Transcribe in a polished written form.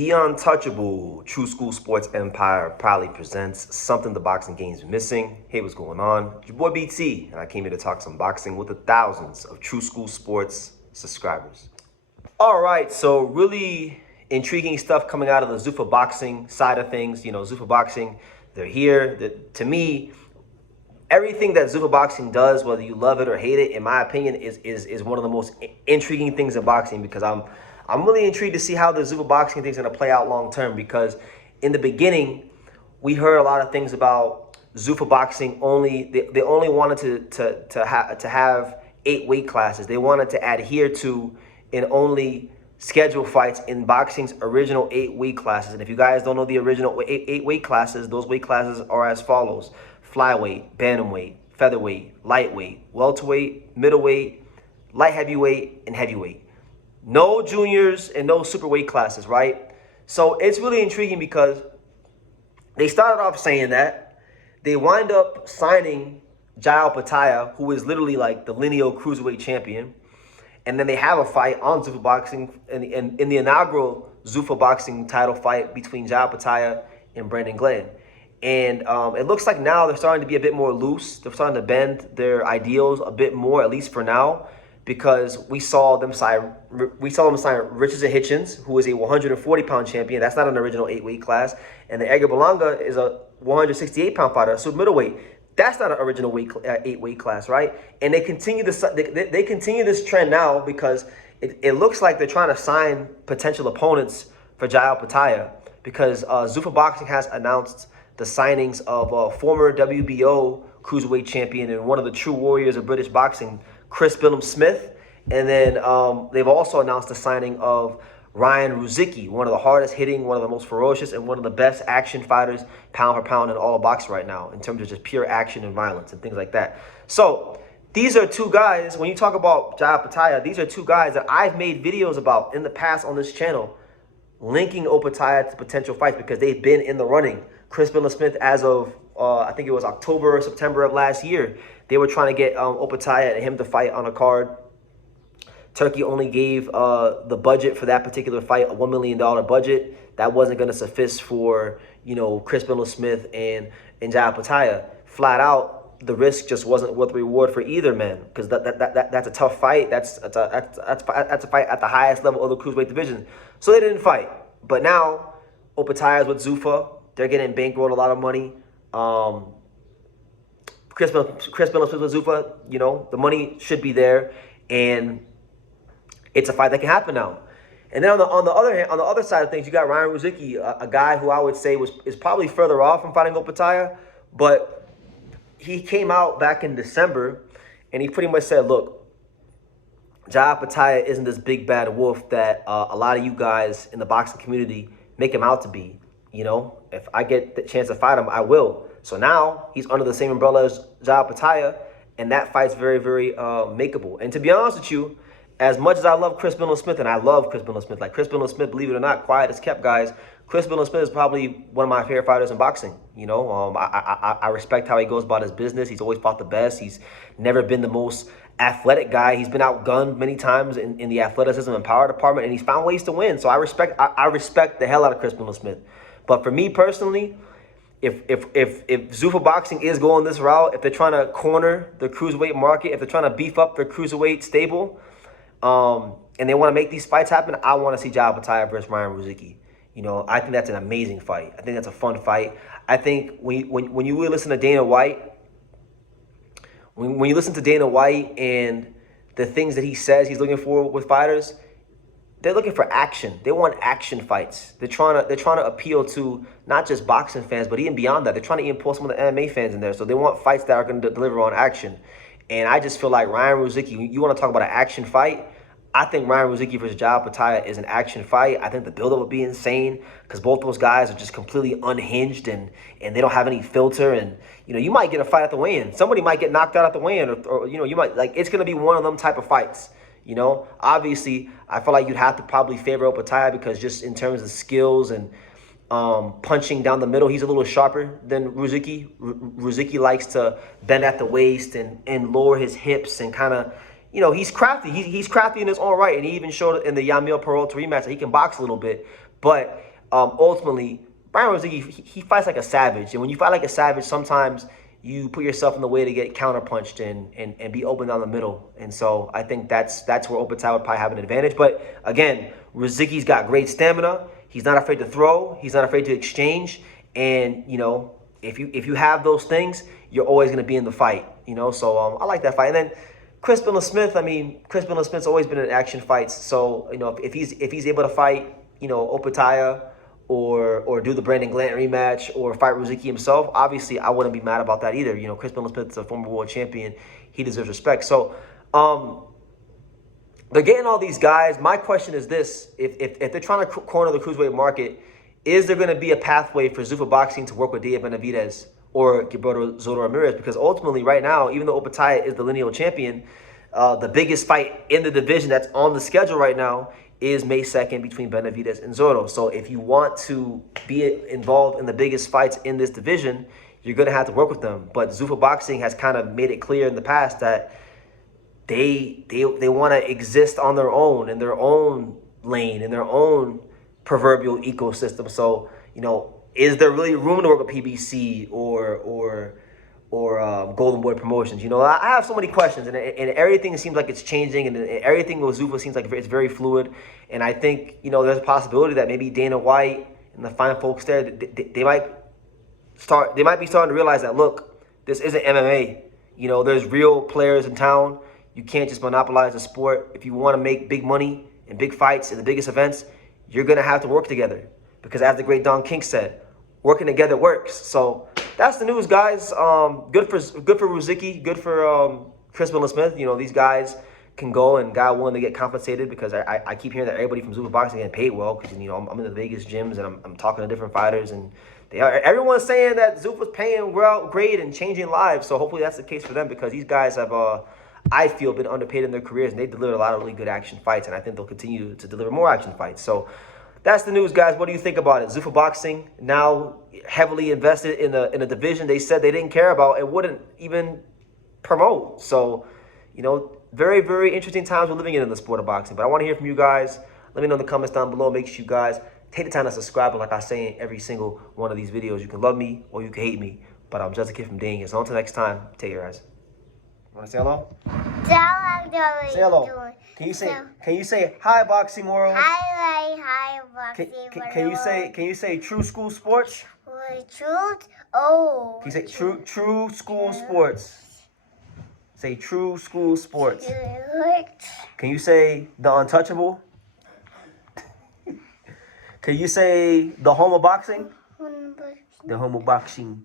The untouchable True School Sports Empire proudly presents something the boxing game's missing. Hey, what's going on? It's your boy BT, and I came here to talk some boxing with the thousands of True School Sports subscribers. All right, so really intriguing stuff coming out of the Zuffa Boxing side of things. You know, Zuffa Boxing, they're here. To me, everything that Zuffa Boxing does, whether you love it or hate it, in my opinion, is one of the most intriguing things in boxing, because I'm really intrigued to see how the Zuffa Boxing thing is going to play out long term, because in the beginning, we heard a lot of things about Zuffa Boxing they only wanted to have 8 weight classes. They wanted to adhere to and only schedule fights in boxing's original 8 weight classes. And if you guys don't know the original 8 weight classes, those weight classes are as follows: flyweight, bantamweight, featherweight, lightweight, welterweight, middleweight, light heavyweight, and heavyweight. No juniors and no super weight classes, right? So it's really intriguing because they started off saying that. They wind up signing Opetaia, who is literally like the lineal Cruiserweight champion. And then they have a fight on Zuffa Boxing in the inaugural Zuffa Boxing title fight between Opetaia and Brandon Glenn. And it looks like now they're starting to be a bit more loose. They're starting to bend their ideals a bit more, at least for now, because we saw them sign Richardson Hitchens, who is a 140-pound champion. That's not an original 8 weight class. And the Edgar Berlanga is a 168-pound fighter, so middleweight. That's not an original 8 weight class, right? And they continue they continue this trend now, because it looks like they're trying to sign potential opponents for Opetaia, because Zuffa Boxing has announced the signings of former WBO Cruiserweight champion and one of the true warriors of British boxing, Billam-Smith. And then they've also announced the signing of Rozicki, one of the hardest hitting, one of the most ferocious, and one of the best action fighters pound for pound in all of boxing right now, in terms of just pure action and violence and things like that. So these are 2 guys, when you talk about Opetaia, these are 2 guys that I've made videos about in the past on this channel, linking Opetaia to potential fights, because they've been in the running. Billam-Smith, as of I think it was October or September of last year, they were trying to get Opetaia and him to fight on a card. Turkey only gave the budget for that particular fight a $1 million budget. That wasn't going to suffice for, you know, Billam-Smith and Opetaia. Flat out, the risk just wasn't worth the reward for either man, because that's a tough fight. That's a fight at the highest level of the cruiserweight division. So they didn't fight. But now Opetaia is with Zuffa. They're getting bankrolled a lot of money. Billam-Smith with Zuffa, you know, the money should be there, and it's a fight that can happen now. And then on the other hand, on the other side of things, you got Ryan Rozicki, a guy who I would say is probably further off from fighting Opetaia, but he came out back in December and he pretty much said, look, Opetaia isn't this big bad wolf that a lot of you guys in the boxing community make him out to be. You know, if I get the chance to fight him, I will. So now he's under the same umbrella as Opetaia, and that fight's very, very makeable. And to be honest with you, as much as I love Billam-Smith, and I love Billam-Smith, like Billam-Smith, believe it or not, quiet as kept, guys, Billam-Smith is probably one of my favorite fighters in boxing. You know, I respect how he goes about his business. He's always fought the best. He's never been the most athletic guy. He's been outgunned many times in the athleticism and power department, and he's found ways to win. So I respect the hell out of Billam-Smith. But for me personally, if Zuffa Boxing is going this route, if they're trying to corner the cruiserweight market, if they're trying to beef up their cruiserweight stable, and they want to make these fights happen, I want to see Opetaia versus Ryan Rozicki. You know, I think that's an amazing fight. I think that's a fun fight. I think when you really listen to Dana White, when you listen to Dana White and the things that he says he's looking for with fighters, they're looking for action. They want action fights. They're trying to appeal to not just boxing fans, but even beyond that. They're trying to import some of the MMA fans in there. So they want fights that are going to deliver on action. And I just feel like Ryan Rozicki, you want to talk about an action fight? I think Ryan Rozicki versus Opetaia is an action fight. I think the buildup would be insane, because both those guys are just completely unhinged and they don't have any filter. And, you know, you might get a fight at the weigh-in. Somebody might get knocked out at the weigh-in, or you know, you might, like, it's going to be one of them type of fights. You know, obviously, I feel like you'd have to probably favor Opetaia, because just in terms of skills and punching down the middle, he's a little sharper than Rozicki. Rozicki likes to bend at the waist and lower his hips and kind of, you know, he's crafty. He's crafty in his own right, and he even showed in the Yamil Peralta rematch that he can box a little bit. But ultimately, Brian Rozicki, he fights like a savage. And when you fight like a savage, sometimes you put yourself in the way to get counterpunched and be open down the middle. And so I think that's where Opetaia would probably have an advantage. But again, Rozicki's got great stamina. He's not afraid to throw. He's not afraid to exchange. And, you know, if you have those things, you're always going to be in the fight, you know. So I like that fight. And then Chris Billam-Smith, I mean, Chris Billam-Smith's always been in action fights. So, you know, if he's able to fight, you know, Opetaia or do the Brandon Glant rematch or fight Rozicki himself, obviously I wouldn't be mad about that either. You know, Chris Billam-Smith's a former world champion. He deserves respect. So they're getting all these guys. My question is this. If they're trying to corner the cruiserweight market, is there going to be a pathway for Zuffa Boxing to work with Diego Benavidez or Gilberto Zoto Ramirez? Because ultimately, right now, even though Opetaia is the lineal champion, the biggest fight in the division that's on the schedule right now is May 2nd between Benavidez and Zoto. So if you want to be involved in the biggest fights in this division, you're going to have to work with them. But Zuffa Boxing has kind of made it clear in the past that they want to exist on their own, in their own lane, in their own proverbial ecosystem. So, you know, is there really room to work with PBC or Golden Boy Promotions? You know, I have so many questions, and everything seems like it's changing, and everything with Zuffa seems like it's very fluid. And I think, you know, there's a possibility that maybe Dana White and the fine folks there, they might be starting to realize that, look, this isn't MMA. You know, there's real players in town. You can't just monopolize the sport. If you want to make big money and big fights and the biggest events, you're going to have to work together. Because as the great Don King said, working together works. So that's the news, guys. Good for Rozicki, good for Chris Billam-Smith. You know, these guys can go, and God willing, to get compensated, because I keep hearing that everybody from Zuffa Boxing getting paid well, because, you know, I'm in the Vegas gyms and I'm talking to different fighters, and everyone's saying that Zuffa's paying well, great, and changing lives. So hopefully that's the case for them, because these guys have I feel, been underpaid in their careers, and they delivered a lot of really good action fights, and I think they'll continue to deliver more action fights. So that's the news, guys. What do you think about it? Zuffa Boxing now heavily invested in a division they said they didn't care about and wouldn't even promote. So, you know, very, very interesting times we're living in the sport of boxing. But I want to hear from you guys. Let me know in the comments down below. Make sure you guys take the time to subscribe. And like I say in every single one of these videos, you can love me or you can hate me. But I'm just a kid from Dang. So until next time, take care, guys. Want to say hello? Say hello. Can you say hi, Boxing World? Hi, Boxing World. Can you say True School Sports? Truth? Oh. Can you say True School Sports? Say True School Sports. Can you say The Untouchable? Can you say The Home of Boxing? The Home of Boxing.